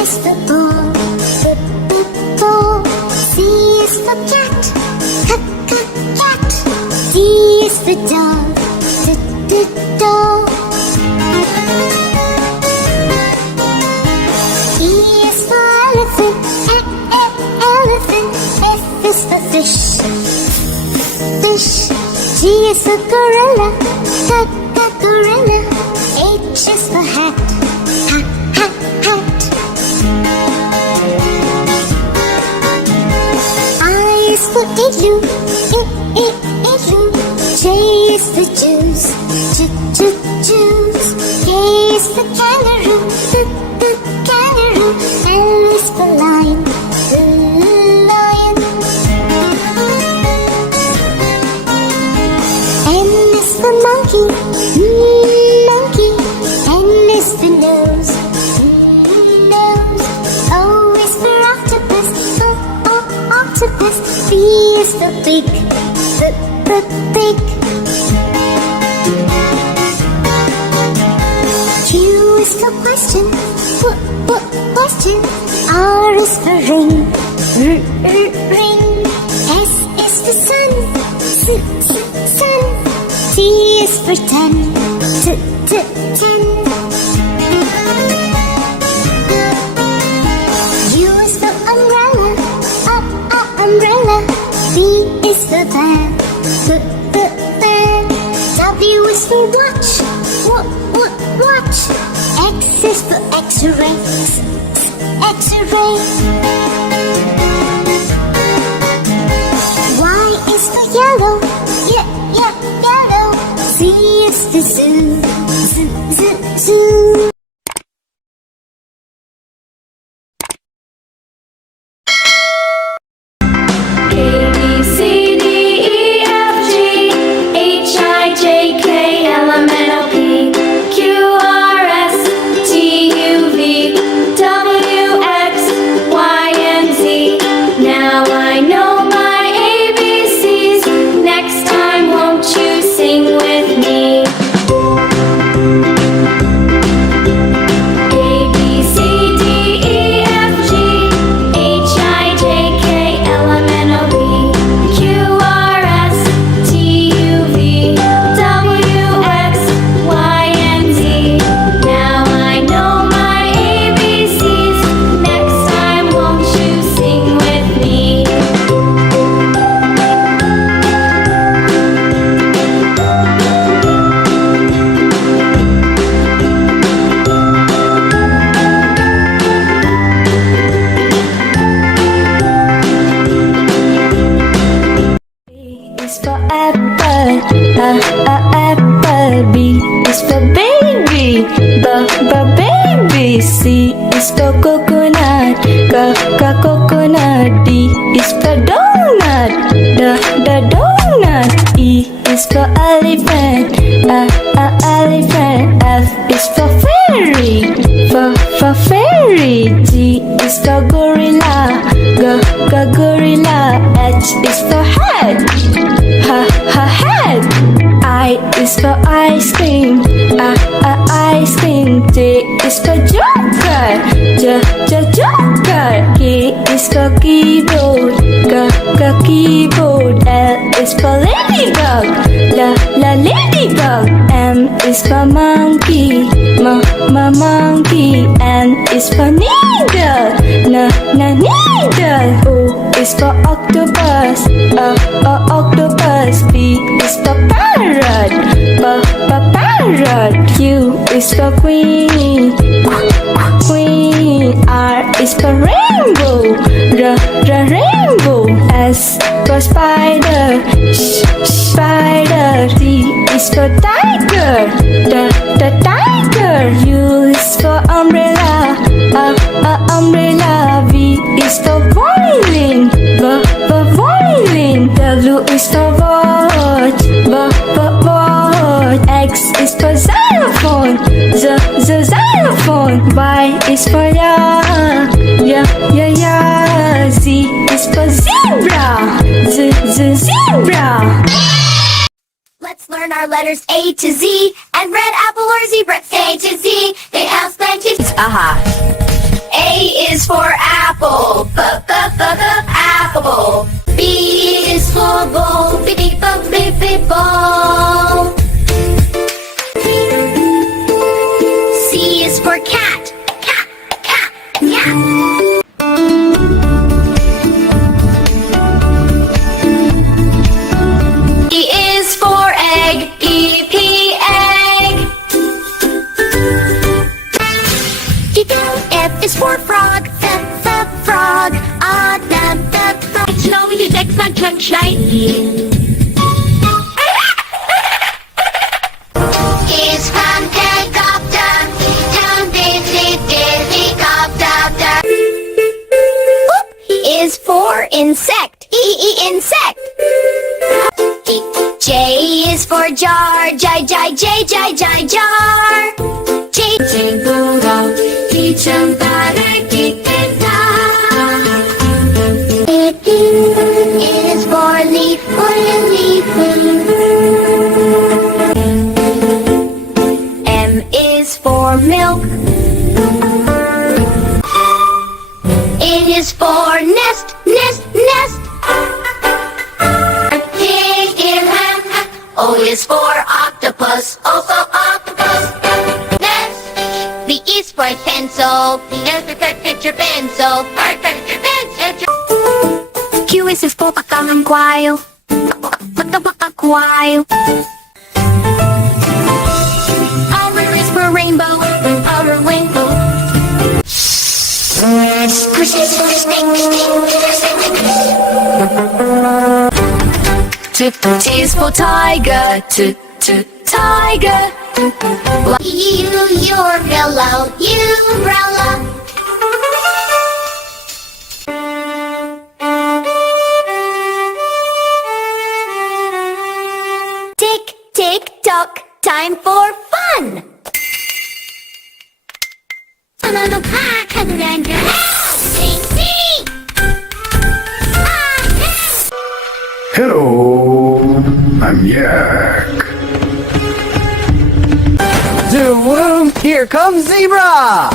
is for ball, ball. C is for cat, cat. D is for dog, dog. E is for elephant, elephant. F is for fish, fish. G is for gorilla, gorilla. H is for hat, hat. I is for igloo, igloo. J is for juice, juice. K is for kangaroo, kangaroo. L is for lion, lion. M is for monkey, monkey. N is for nose, nose. O is for octopus, octopus. B is for pig, pig. Q is for question, question. R is for ring, ring. S is for sun, sun. T is for ten, ten. U is for umbrella, umbrella. V is for van, van. W is for watch, watch. X is for X-ray, X-ray. Y is for yellow, yellow. Z is for zoo, zoo. Apple. B is for baby, baby. C is for coconut, coconut. D is for donut, the donut. E is for elephant, elephant. F is for fairy, for fairy. G is for gorilla, gorilla. H is for head, head. I is for ice cream, ice cream. J is for joker, joker. K is for keyboard, keyboard. L is for ladybug, ladybug. M is for monkey, monkey. N is for needle, needle. O is for octopus, octopus. P is for parrot, parrot. Q is for queen, queen. R is for rainbow, rainbow. S for spider, spider. T is for tiger, the tiger. U is for umbrella, umbrella. V is for violin, violin. W is for watch, watch. X is for xylophone, xylophone. Y is for yeah. Z is for zebra, zebra. Let's learn our letters A to Z. And red apple or zebra, A to Z. They have plenty. Aha. A Is from helicopter. Down visit helicopter. Is for insect. Insect. J is for jar. Jar. J. 친구로 기침 발을 깃든다. Is for leaf. M is for milk. N is for nest. O is for octopus. Octopus. Nest. B is for pencil. Perfect picture pencil. Q is for pagkakangkwile. Pagkakangkwile. R is for rainbow. Our rainbow. Push is for snake. T is for tiger. Tiger. Your umbrella. Umbrella. Tick tock. Time for fun. Hello, I'm Yak. Zoom, here comes Zebra!